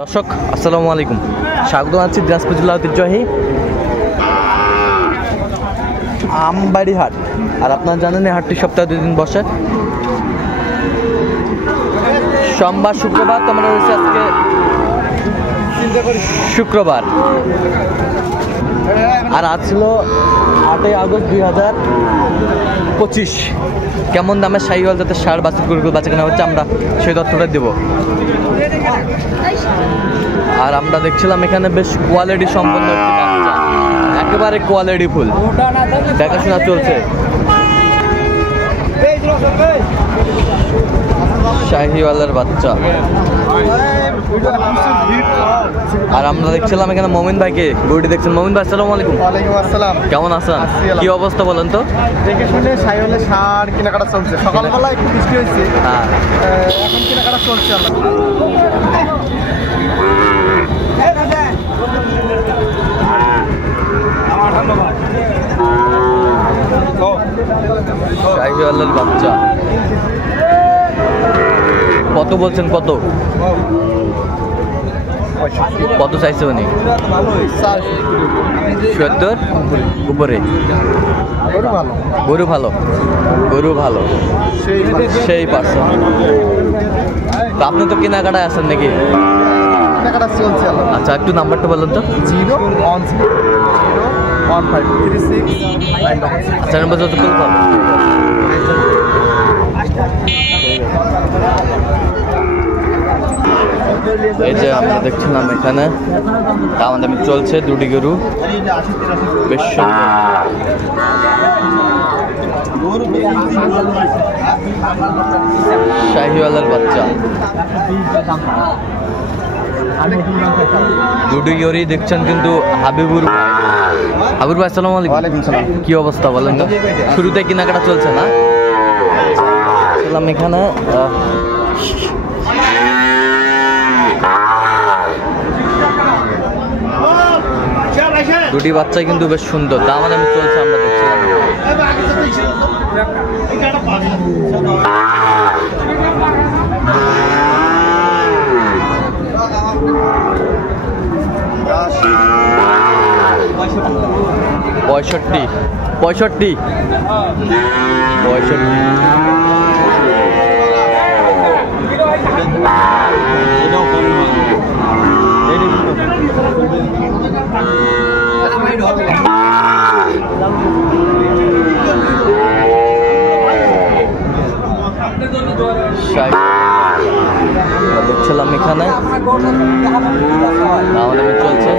দর্শক আসসালামু আলাইকুম, স্বাগত আছি দিনাজপুর জেলা ঐতিহ্যবাহী আমবাড়ি হাট। আর আপনারা জানেন এই হাটটি সপ্তাহে 2 দিন বসে, সোমবার শুক্রবার। তো আমরা রয়েছে আজকে শুক্রবার, আর আজ ছিল 8ই আগস্ট 2025। কেমন দামে শাহিওয়াল যাতে সার বাচ্চা কেনা হচ্ছে আমরা সেই তথ্যটা দেবো। আর আমরা দেখছিলাম এখানে বেশ কোয়ালিটি সম্পন্ন একটি বাচ্চা, একেবারে কোয়ালিটি ফুল, দেখাশোনা চলছে। শাহিওয়ালের বাচ্চা। আর আমরা দেখছিলাম এখানে মমিন ভাইকে, গরুটি দেখছেন। মমিন ভাই আসসালামু আলাইকুম। ওয়ালাইকুম আসসালাম। কেমন আছেন? কি অবস্থা বলেন তো? দেখে শুনে শাহিওয়ালের সার কেনাকাটা চলছে। সকালবেলা একটু বৃষ্টি হয়েছে, হ্যাঁ, এখন কেনাকাটা চলছে। শাহিওয়ালের বাচ্চা কত বলছেন? কত কত চাইছে উনি? 70 উপরে। গরু ভালো, গরু ভালো, সেই পারছেন। আপনি তো কেনাকাটায় আসেন নাকি? কেনাকাটা চলছে। আচ্ছা, একটু নাম্বারটা বলেন তো। 0101536 আচ্ছা, নাম্বার যত খুলতে হবে। এই যে আমরা দেখছিলাম এখানে দাম দামি চলছে, দুটি গরু বেশ সুন্দর। শাহিওয়ালের বাচ্চা, দুটি গরু দেখছেন কিন্তু হাবিবুর ভাই। হাবিবুর ভাই আসসালামু আলাইকুম। ওয়ালাইকুম সালাম। কি অবস্থা বলেন তো? শুরুতে কেনাকাটা চলছে না? এখানে দুটি বাচ্চাই কিন্তু বেশ সুন্দর, দাম দামি চলছে আমরা দেখছিলাম। 65 দেখছিলাম এখানে আমাদের চলছে।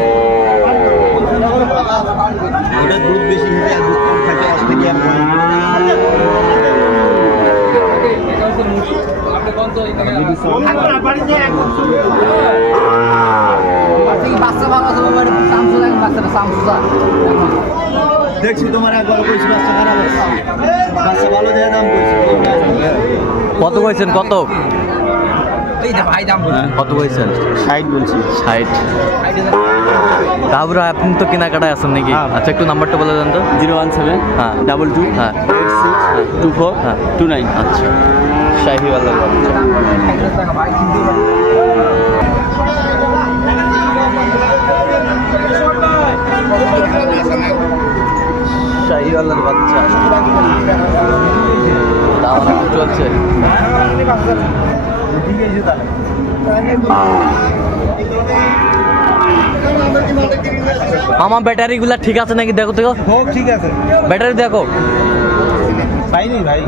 দুধ বেশি দেখছি তোমার কত কইছেন? কত কত কইছেন? 60 বলছি। 60। তারপরে আপনি তো কেনাকাটায় আছেন নাকি? আচ্ছা, একটু নাম্বারটা বলে দেন তো। 017 হ্যাঁ 22 হ্যাঁ 86 24 হ্যাঁ 29। আচ্ছা, শাহিওয়ালের বাচ্চা। শাহিওয়ালের বাচ্চা দাম চলছে। আমার ব্যাটারি গুলা ঠিক আছে নাকি দেখো? দেখো ঠিক আছে, ব্যাটারি দেখো। পাইনি ভাই।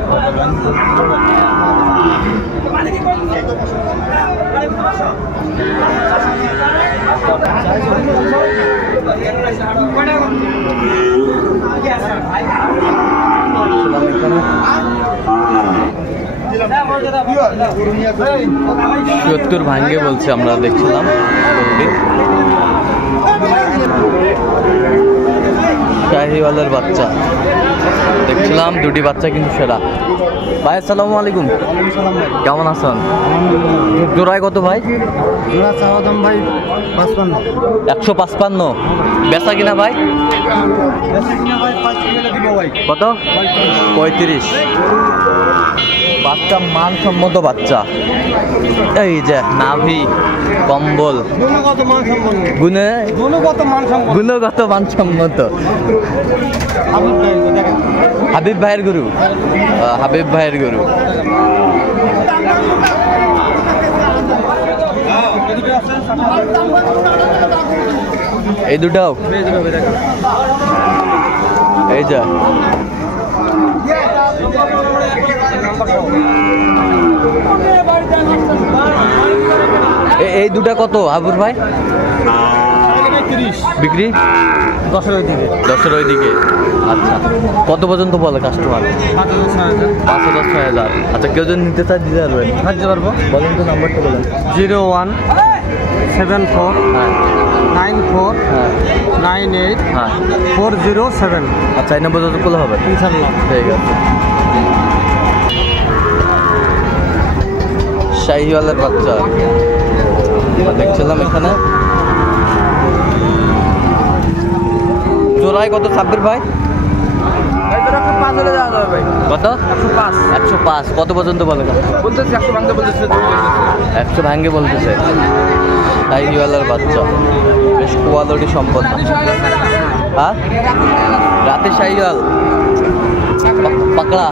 সত্তর ভাঙ্গে বলছে, আমরা দেখছিলাম। শাহিওয়ালের বাচ্চা দেখছিলাম, দুটি বাচ্চা কিন্তু সেরা। ভাই আসসালামু আলাইকুম, কেমন আছেন? জোড়ায় কত ভাই? জোড়া চাওয়া দাম ভাই 55। 155। বেচা কিনা ভাই কত? 35। বাচ্চা মানসম্মত বাচ্চা, এই যে নাভি কম্বল গুণগত মানসম্মত। হাবিব ভাইয়ের গরু, হাবিব ভাইয়ের গরু। এই দুটাও এই যা এই দুটা কত হাবুর ভাই বিক্রি? 10-এর দিকে। 10-এর ওইদিকে। আচ্ছা, কত পর্যন্ত বলে কাস্টমার? 5,000 6,000। আচ্ছা, কেউ যদি নিতে চায় দিতে পারবেন? দিতে পারবো। বলেন তো নাম্বারটা বলেন। 0174 হ্যাঁ 94 হ্যাঁ 98 হ্যাঁ। 407। আচ্ছা, এই নম্বর যত করলে হবে। ইনশাআল্লাহ। ঠিক আছে। শাহিওয়ালের বাচ্চা দেখছিলাম এখানে। জোড়ায় কত সাব্বির ভাই? কত? 105। কত পর্যন্ত বলে? 100 ভাঙ্গে বলতেছে। শাহিওয়ালের বাচ্চা বেশ কোয়ালিটি সম্পন্ন। হ্যাঁ, রাতে শাহিওয়াল পাকড়া।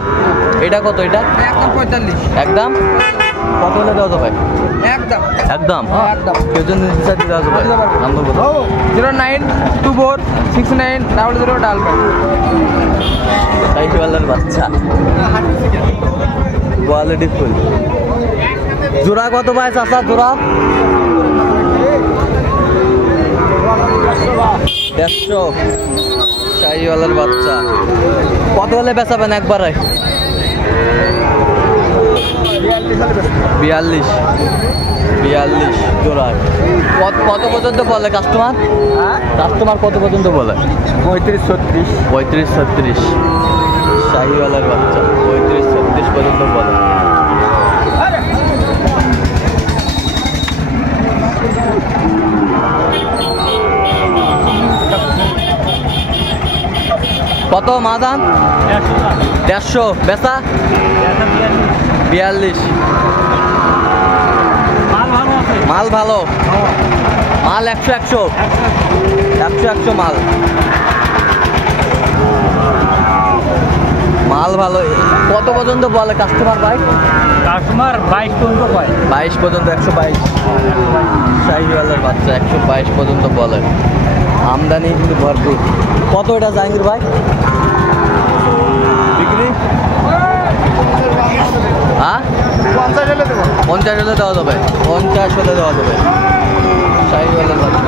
এটা কত? এটা একদম 45। একদম কত হলে দেওয়া যাবে? একদম একদম একদম। কেউ যদি নিতে চায় দেওয়া যাবে। নাম্বার বলো। 0924690055। শাহিওয়ালের বাচ্চা কোয়ালিটি ফুল। জোড়া কত ভাই চাচা? জোড়া 150। শাহিওয়ালের বাচ্চা কত হলে বেচাবেন একবারে? 42 জোড়ায়। কত পর্যন্ত বলে কাস্টমার? কাস্টমার কত পর্যন্ত বলে? 35-36। শাহিওয়ালের বাচ্চা 35-36 পর্যন্ত বলে। কত মাদান? 150। বেচা 42। মাল ভালো, মাল 100 মাল, মাল ভালো। কত পর্যন্ত বলে কাস্টমার ভাই? কাস্টমার 22 পর্যন্ত পায়। 22 পর্যন্ত। 122। শাহিওয়ালের বাচ্চা 122 পর্যন্ত বলে। আমদানি কিন্তু ভরপুর। কত এটা জাহাঙ্গীর ভাই বিক্রি? হ্যাঁ 50 হলে দেবো। 50 হলে দেওয়া যাবে। 50 হলে দেওয়া যাবে। শাহিওয়ালের বাচ্চা